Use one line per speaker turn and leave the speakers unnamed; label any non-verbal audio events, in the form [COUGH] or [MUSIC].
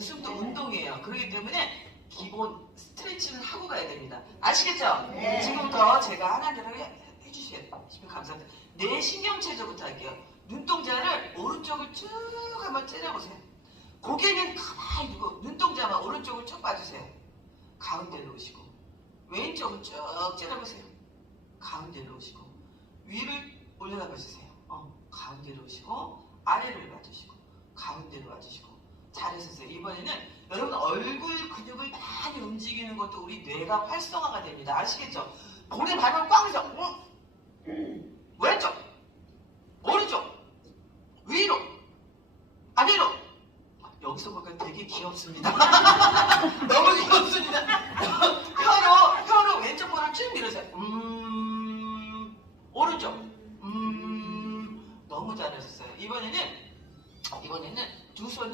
웃음도 운동이에요. 그렇기 때문에 기본 스트레칭을 하고 가야 됩니다. 아시겠죠?
네.
지금부터 제가 하나대로 해, 해주시면 감사합니다. 내 신경체조부터 할게요. 눈동자를 오른쪽을 쭉 한번 째려보세요. 고개는 가만히 두고 눈동자만 오른쪽을 쭉 봐주세요. 가운데로 오시고 왼쪽을 쭉 째려보세요. 가운데로 오시고 위를 올려다 봐주세요. 어, 가운데로 오시고 아래를 봐주시고 가운데로 와주시고 잘하셨어요. 이번에는 여러분 얼굴 근육을 많이 움직이는 것도 우리 뇌가 활성화가 됩니다. 아시겠죠? 볼에 밟으면 꽝이죠. 응? 왼쪽, 오른쪽, 위로, 아래로. 여기서 보니까 되게 귀엽습니다. [LAUGHS] 너무 귀엽습니다. 혀로, 혀로 왼쪽 볼을 쭉 밀으세요. 음, 오른쪽, 음, 너무 잘하셨어요. 이번에는, 이번에는 두 손을